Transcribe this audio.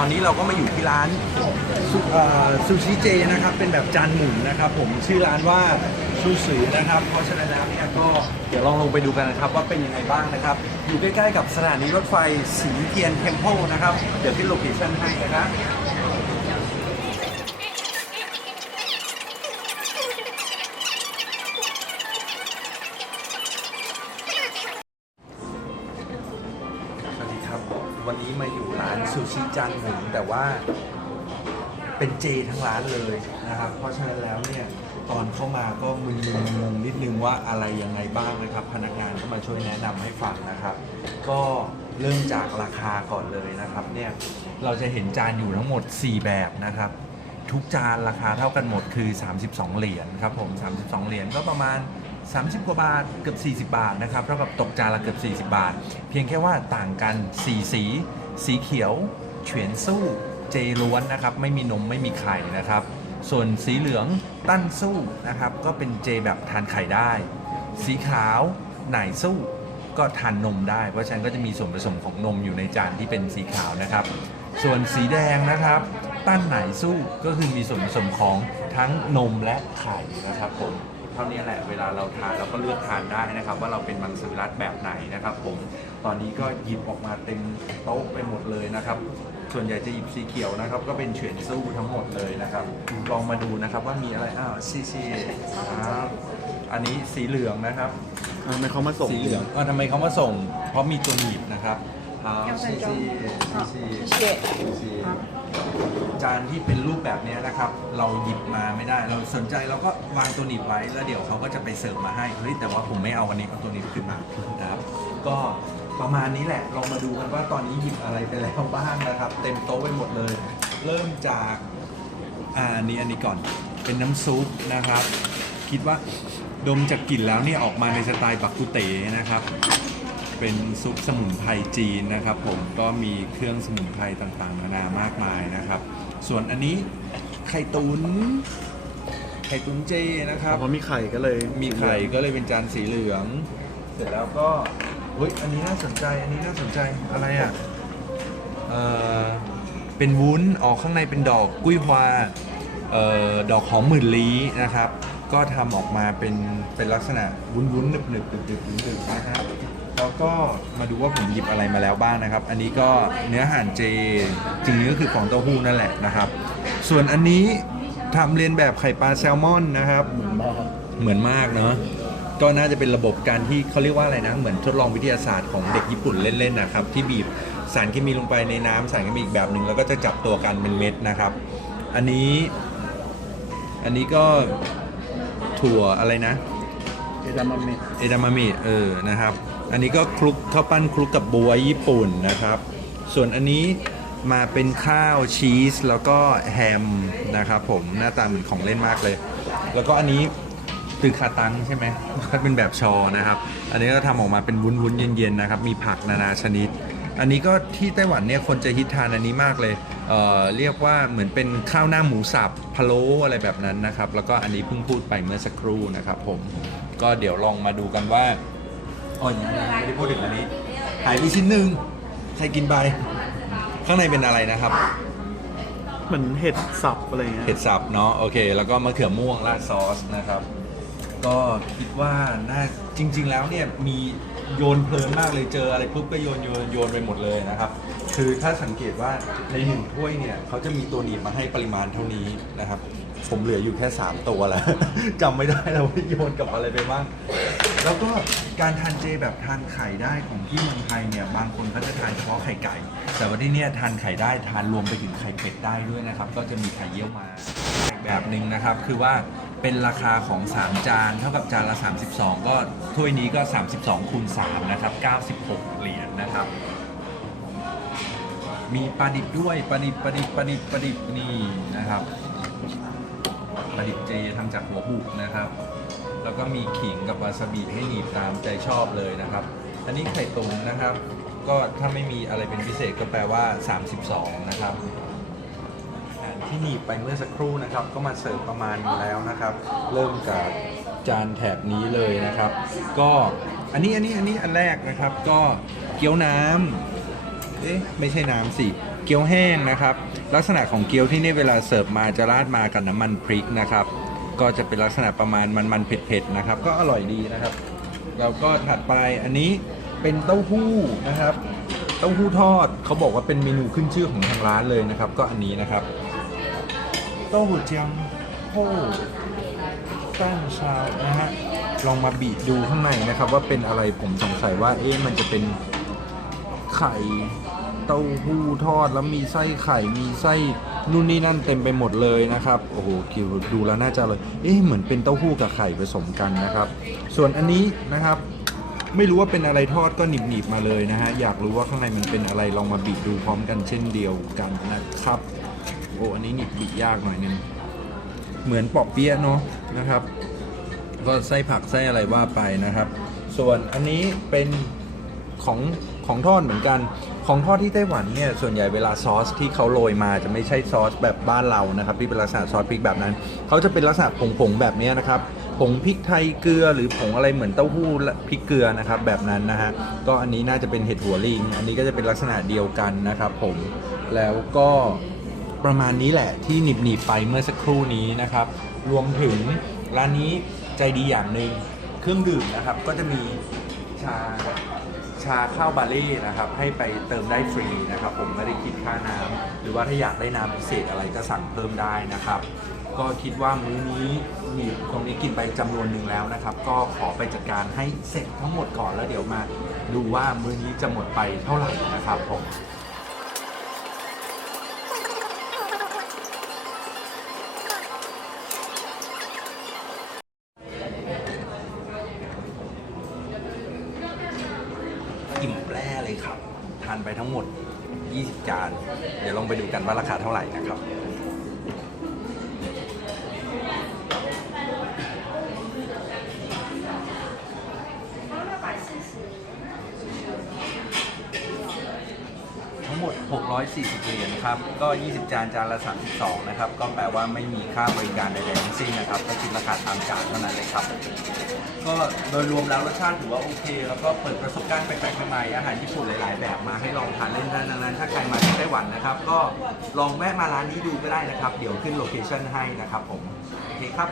อนนี้เราก็มาอยู่ที่ร้านซูชิเจนะครับ เป็นแบบจานหมุนนะครับผมชื่อร้านว่าซูสือนะครับ เพราะฉะนั้นแล้วเนี่ยก็เดี๋ยวลองลงไปดูกันนะครับ ว่าเป็นยังไงบ้างนะครับ อยู่ใกล้ๆกับสถานีรถไฟสีเทียนเทมเพลนะครับ เดี๋ยวขึ้นโลเคชั่นให้นะครับ วันนี้มาอยู่ร้านซูชิจานหมุนแต่ว่าเป็นเจทั้งร้านเลยนะครับ เพราะฉะนั้นแล้วเนี่ยตอนเข้ามาก็มึนงงนิดนึงว่าอะไรยังไงบ้างนะครับ พนักงานก็มาช่วยแนะนำให้ฟังนะครับ ก็เริ่มจากราคาก่อนเลยนะครับเนี่ยเราจะเห็นจานอยู่ทั้งหมด 4 แบบนะครับ ทุกจานราคาเท่ากันหมดคือ 32 เหรียญครับผม 32 เหรียญก็ประมาณ 30 กว่าบาทเกือบ 40 บาทนะครับเท่ากับตกจานละเกือบ 40 บาท เพียงแค่ว่าต่างกันสีสี สีเขียวเฉวียนสู้ เจล้วนนะครับ ไม่มีนมไม่มีไข่นะครับ ส่วนสีเหลืองตั้นสู้นะครับ ก็เป็นเจแบบทานไข่ได้ สีขาวไหนสู้ก็ทานนมได้ เพราะฉะนั้นก็จะมีส่วนผสมของนมอยู่ในจานที่เป็นสีขาวนะครับ ส่วนสีแดงนะครับตั้นไหนสู้ก็คือมีส่วนผสมของทั้งนมและไข่นะครับผม ท่านี้แหละเวลาเราทานเราก็เลือกทานได้นะครับ ว่าเราเป็นมังสวิรัตแบบไหนนะครับ ผมตอนนี้ก็หยิบออกมาเต็มโต๊ะไปหมดเลยนะครับ ส่วนใหญ่จะหยิบสีเขียวนะครับ ก็เป็นเฉวียนสู้ทั้งหมดเลยนะครับลองมาดูนะครับว่ามีอะไรอ้าวซีซีครับอันนี้สีเหลืองนะครับทำไมเขามาส่ง สีเหลืองอ่าทำไมเขามาส่ง เพราะมีตัวหนีบนะครับ ครับซีซีซีซีซีจานที่เป็นรูปแบบเนี้ยนะครับ เราหยิบมาไม่ได้ เราสนใจเราก็วางตัวหนีบไว้แล้วเดี๋ยวเขาก็จะไปเสิร์ฟมาให้เฮ้ยแต่ว่าผมไม่เอาวันนี้เอาตัวหนีบขึ้นมานะครับ ก็ประมาณนี้แหละลองมาดูกันว่าตอนนี้หยิบอะไรไปแล้วบ้างนะครับ เต็มโต๊ะไปหมดเลย เริ่มจากอ่าอันนี้อันนี้ก่อนเป็นน้ำซุปนะครับ คิดว่าดมจากกลิ่นแล้วเนี่ยออกมาในสไตล์บักกุเตนะครับ เป็นซุปสมุนไพรจีนนะครับ ผมก็มีเครื่องสมุนไพรต่างๆนานามากมายนะครับ ส่วนอันนี้ไข่ตุนไข่ตุนเจนะครับเพราะมีไข่ก็เลยมีไข่ก็เลยเป็นจานสีเหลือง เสร็จแล้วก็เฮ้ยอันนี้น่าสนใจอันนี้น่าสนใจอะไรอะเอ่อเป็นวุ้นออกข้างในเป็นดอกกุ้ยฮวาเอ่อดอกหอมหมื่นลี้นะครับ ก็ทำออกมาเป็นเป็นลักษณะวุ้นวุ้นหนึบหนึบหนึบหนึบหนึบหนึบนะครับ แล้วก็มาดูว่าผมหยิบอะไรมาแล้วบ้างนะครับ อันนี้ก็เนื้ออาหารเจจริงๆก็คือฟองเต้าหู้นั่นแหละนะครับ ส่วนอันนี้ทำเรียนแบบไข่ปลาแซลมอนนะครับ เหมือนมากเนาะก็น่าจะเป็นระบบการที่เขาเรียกว่าอะไรนะ เหมือนทดลองวิทยาศาสตร์ของเด็กญี่ปุ่นเล่นๆนะครับ ที่บีบสารเคมีลงไปในน้ำสารเคมีอีกแบบหนึ่งแล้วก็จะจับตัวกันเป็นเม็ดนะครับ อันนี้อันนี้ก็ถั่วอะไรนะ เอดามามะเอดามามิเออนะครับ อันนี้ก็คลุกข้าวปั้นคลุกกับบวยญี่ปุ่นนะครับ ส่วนอันนี้มาเป็นข้าวชีสแล้วก็แฮมนะครับผมหน้าตาเหมือนของเล่นมากเลย แล้วก็อันนี้ตือคาตังใช่ไหมถ้าเป็นแบบชอนะครับ อันนี้ก็ทำออกมาเป็นวุ้นๆเย็นๆนะครับ มีผักนานาชนิด อันนี้ก็ที่ไต้หวันเนี่ยคนจะฮิตทานอันนี้มากเลยเอ่อเรียกว่าเหมือนเป็นข้าวหน้าหมูสับพะโล้อะไรแบบนั้นนะครับ แล้วก็อันนี้เพิ่งพูดไปเมื่อสักครู่นะครับผมก็เดี๋ยวลองมาดูกันว่า อ๋อยังไม่ได้พูดถึงอันนี้หายไปชิ้นหนึ่งใครกินไป ข้างในเป็นอะไรนะครับ เหมือนเห็ดสับอะไรเงี้ยเห็ดสับเนาะโอเค แล้วก็มะเขือม่วงราดซอสนะครับ ก็คิดว่าน่าจริง ๆ แล้วเนี่ยมีโยนเพลินมากเลยเจออะไรปุ๊บก็โยนโยนโยนไปหมดเลยนะครับคือถ้าสังเกตว่าในหนึ่งถ้วยเนี่ยเขาจะมีตัวหนีบมาให้ปริมาณเท่านี้นะครับ ผมเหลืออยู่แค่ 3 ตัวแล้ว จำไม่ได้แล้วว่าโยนกับอะไรไปบ้าง แล้วก็การทานเจแบบทานไข่ได้ของที่เมืองไทยเนี่ยบางคนเขาจะทานเฉพาะไข่ไก่ แต่ว่าที่เนี่ยทานไข่ได้ทานรวมไปถึงไข่เป็ดได้ด้วยนะครับ ก็จะมีไข่เยี่ยวมาอีกแบบหนึ่งนะครับ คือว่าเป็นราคาของ 3 จานเท่ากับจานละ 32 ก็ถ้วยนี้ก็ 32คูณ3นะครับ96 เหรียญนะครับ มีปลาดิบด้วยปลาดิบปลาดิบปลาดิบปลาดิบนี่นะครับปลาดิบเจทำจากหัวบุกนะครับ แล้วก็มีขิงกับวาซาบิให้หนีบตามใจชอบเลยนะครับ อันนี้ไข่ตุ๋นนะครับ ก็ถ้าไม่มีอะไรเป็นพิเศษก็แปลว่า 32 นะครับที่หนีบไปเมื่อสักครู่นะครับ ก็มาเสิร์ฟประมาณแล้วนะครับ เริ่มกับจานแถบนี้เลยนะครับ ก็อันนี้อันนี้อันนี้อันแรกนะครับ ก็เกี๊ยวน้ำ เอ๊ะไม่ใช่น้ำสิ เกี๊ยวแห้งนะครับ ลักษณะของเกี๊ยวที่นี่เวลาเสิร์ฟมาจะราดมากับน้ำมันพริกนะครับ ก็จะเป็นลักษณะประมาณมันๆเผ็ดๆนะครับ ก็อร่อยดีนะครับ แล้วก็ถัดไปอันนี้เป็นเต้าหู้นะครับ เต้าหู้ทอดเขาบอกว่าเป็นเมนูขึ้นชื่อของทางร้านเลยนะครับ ก็อันนี้นะครับ เต้าหู้เจียงโฮ้ตั้งชาวนะฮะลองมาบีดูข้างในนะครับ ว่าเป็นอะไรผมสงสัยว่าเอ๊ะมันจะเป็นไข่ เต้าหู้ทอดแล้วมีไส้ไข่มีไส้นู่นนี่นั่นเต็มไปหมดเลยนะครับโอ้โหคิวดูแล้วน่าจะเลยเอ๊ะเหมือนเป็นเต้าหู้กับไข่ผสมกันนะครับ ส่วนอันนี้นะครับ ไม่รู้ว่าเป็นอะไรทอดก็หนีบๆมาเลยนะฮะอยากรู้ว่าข้างในมันเป็นอะไรลองมาบีบดูพร้อมกันเช่นเดียวกันนะครับโอ้อันนี้หนีบบียากหน่อยนึงเหมือนปอบเปี๊ยะเนาะนะครับก็ไส้ผักไส้อะไรว่าไปนะครับ ส่วนอันนี้เป็นของ ของทอดเหมือนกัน ของทอดที่ไต้หวันเนี่ยส่วนใหญ่เวลาซอสที่เขาโรยมาจะไม่ใช่ซอสแบบบ้านเรานะครับที่เป็นลักษณะซอสพริกแบบนั้นเขาจะเป็นลักษณะผงๆแบบนี้นะครับผงพริกไทยเกลือหรือผงอะไรเหมือนเต้าหู้พริกเกลือนะครับแบบนั้นนะฮะก็อันนี้น่าจะเป็นเห็ดหัวลิงอันนี้ก็จะเป็นลักษณะเดียวกันนะครับผมแล้วก็ประมาณนี้แหละที่หนีบหนีไปเมื่อสักครู่นี้นะครับ รวมถึงร้านนี้ใจดีอย่างหนึ่งเครื่องดื่มนะครับก็จะมีชา ชาข้าวบาเล่นะครับให้ไปเติมได้ฟรีนะครับผมไม่ได้คิดค่าน้ำหรือว่าถ้าอยากได้น้ำพิเศษอะไรก็สั่งเพิ่มได้นะครับ ก็คิดว่ามื้อนี้มีตรงนี้กินไปจำนวนหนึ่งแล้วนะครับ ก็ขอไปจัดการให้เสร็จทั้งหมดก่อนแล้วเดี๋ยวมาดูว่ามื้อนี้จะหมดไปเท่าไหร่นะครับผม อิ่มแปร่เลยครับ ทานไปทั้งหมด 20 จาน เดี๋ยวลองไปดูกันว่าราคาเท่าไหร่นะครับทั้งหมด640 เหรียญครับ ก็ 20 จาน จานละ 32 นะครับ ก็แปลว่าไม่มีค่าบริการใดๆทั้งสิ้นนะครับ ก็คิดราคาตามจานเท่านั้นเลยครับ ก็โดยรวมแล้วรสชาติถือว่าโอเค แล้วก็เปิดประสบการณ์แปลกๆใหม่ๆอาหารญี่ปุ่นหลาย ๆ แบบมาให้ลองทานเล่นได้ดังนั้น ถ้าใครมาที่ไต้หวันนะครับ ก็ลองแวะมาร้านนี้ดูก็ได้นะครับ เดี๋ยวขึ้นโลเคชั่นให้นะครับผม โอเคครับ